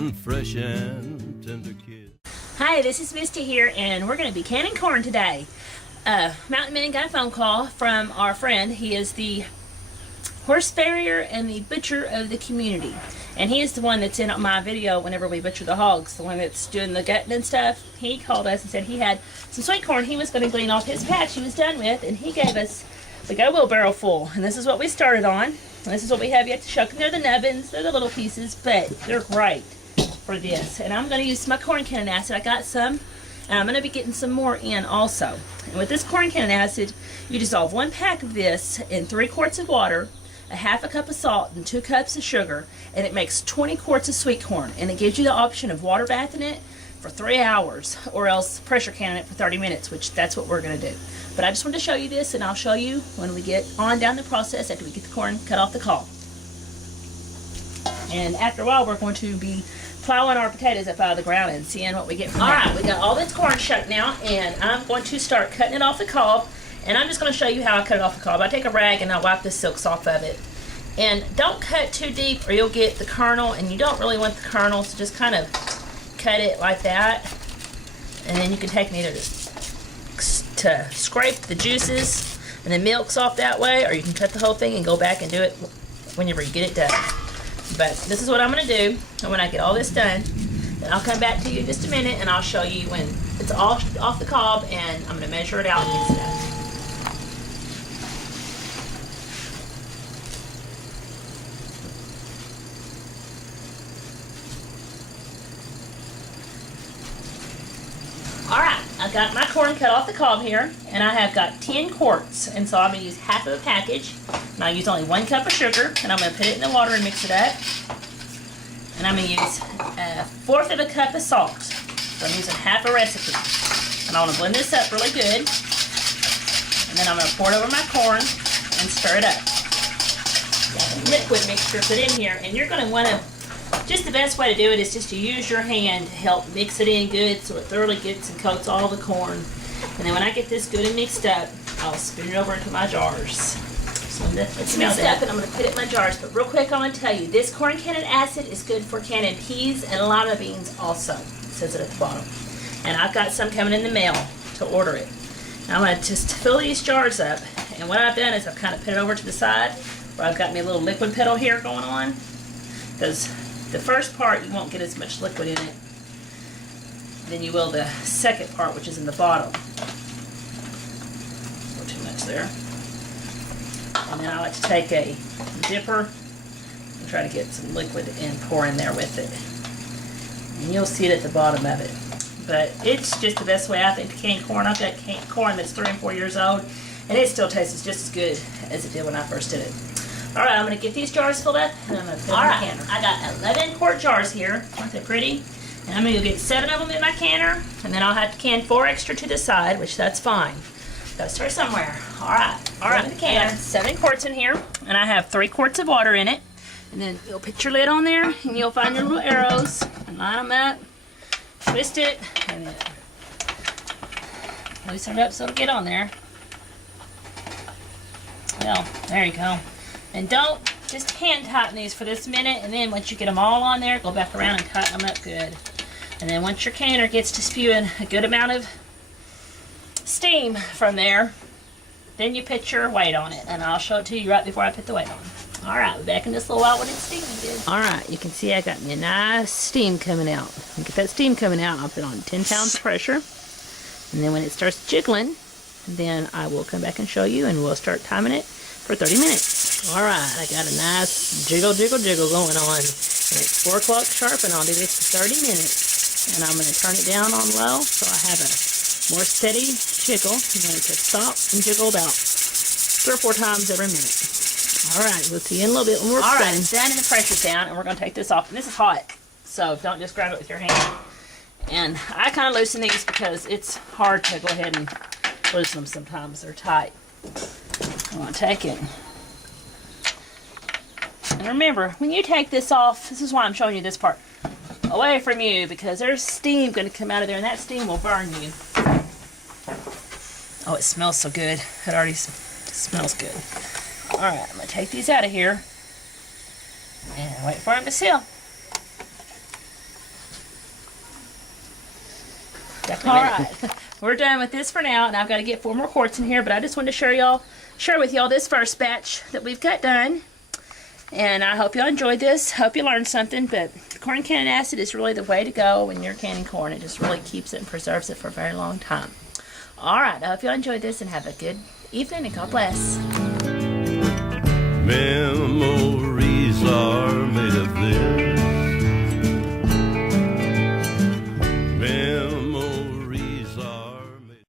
one fresh and tender kiss. Hi, this is Misty here, and we're going to be canning corn today. Mountain Man got a phone call from our friend. He is the horse farrier and the butcher of the community. And he is the one that's in my video whenever we butcher the hogs, the one that's doing the gutting and stuff. He called us and said he had some sweet corn he was going to glean off his patch he was done with, and he gave us, we got a wheelbarrow full, and this is what we started on. And this is what we have yet to shuck. And they're the nubbins, they're the little pieces, but they're great for this. And I'm going to use my corn cannon acid. I got some, and I'm going to be getting some more in also. And with this corn cannon acid, you dissolve 1 pack of this in 3 quarts of water, a half a cup of salt, and 2 cups of sugar, and it makes 20 quarts of sweet corn. And it gives you the option of water bathing it for 3 hours, or else pressure canning it for 30 minutes, which that's what we're going to do. But I just wanted to show you this, and I'll show you when we get on down the process after we get the corn cut off the cob. And after a while, we're going to be plowing our potatoes up out of the ground and seeing what we get from that. Alright, we got all this corn shucked now, and I'm going to start cutting it off the cob. And I'm just going to show you how I cut it off the cob. I take a rag and I wipe the silks off of it. And don't cut too deep or you'll get the kernel, and you don't really want the kernel, so just kind of cut it like that. And then you can take either to scrape the juices and the milks off that way, or you can cut the whole thing and go back and do it whenever you get it done. But this is what I'm going to do, and when I get all this done, then I'll come back to you in just a minute and I'll show you when it's all off the cob, and I'm going to measure it out and mix it up. Alright, I got my corn cut off the cob here, and I have got 10 quarts, and so I'm going to use half of a package, and I use only 1 cup of sugar, and I'm going to put it in the water and mix it up. And I'm going to use 1/4 of a cup of salt, so I'm using half a recipe. And I want to blend this up really good, and then I'm going to pour it over my corn and stir it up. Got a liquid mixture put in here, and you're going to want to, just the best way to do it is just to use your hand to help mix it in good so it thoroughly gets and coats all the corn. And then when I get this good and mixed up, I'll spin it over into my jars. So it's mixed up and I'm going to put it in my jars. But real quick, I want to tell you, this corn cannon acid is good for canning peas and lima beans also. It says it at the bottom. And I've got some coming in the mail to order it. Now I'm going to just fill these jars up. And what I've done is I've kind of put it over to the side where I've got me a little liquid pedal here going on. Because the first part, you won't get as much liquid in it than you will the second part, which is in the bottom. Not too much there. And then I like to take a dipper and try to get some liquid and pour in there with it. And you'll see it at the bottom of it. But it's just the best way, I think, to can corn. I've got corn that's 3 and 4 years old, and it still tastes just as good as it did when I first did it. Alright, I'm going to get these jars filled up, and I'm going to fill my canner. I got 11 quart jars here. Aren't they pretty? And I'm going to get 7 of them in my canner, and then I'll have to can 4 extra to the side, which that's fine. Got to start somewhere. Alright, the canner. I got 7 quarts in here, and I have 3 quarts of water in it. And then you'll put your lid on there, and you'll find your little arrows, and line them up, twist it, and then loosen it up so it'll get on there. Well, there you go. And don't just hand tighten these for this minute, and then once you get them all on there, go back around and tighten them up good. And then once your canner gets to spewing a good amount of steam from there, then you put your weight on it. And I'll show it to you right before I put the weight on. Alright, we'll be back in just a little while when it's steaming good. Alright, you can see I got me a nice steam coming out. And get that steam coming out, I'll put on 10 pounds of pressure. And then when it starts jiggling, then I will come back and show you, and we'll start timing it for 30 minutes. Alright, I got a nice jiggle going on. And it's 4 o'clock sharp, and I'll do this for 30 minutes. And I'm going to turn it down on low so I have a more steady jiggle. I'm going to stop and jiggle about 3 or 4 times every minute. Alright, we'll see you in a little bit when we're done. Alright, it's done and the pressure's down, and we're going to take this off. And this is hot, so don't just grab it with your hand. And I kind of loosen these because it's hard to go ahead and loosen them sometimes. They're tight. I'm going to take it. And remember, when you take this off, this is why I'm showing you this part, away from you, because there's steam going to come out of there, and that steam will burn you. Oh, it smells so good. It already smells good. Alright, I'm going to take these out of here and wait for them to seal. All right, we're done with this for now, and I've got to get 4 more quarts in here. But I just wanted to share with y'all this first batch that we've got done, and I hope y'all enjoyed this. Hope you learned something. But corn canning acid is really the way to go when you're canning corn. It just really keeps it and preserves it for a very long time. All right, I hope y'all enjoyed this, and have a good evening, and God bless. Memo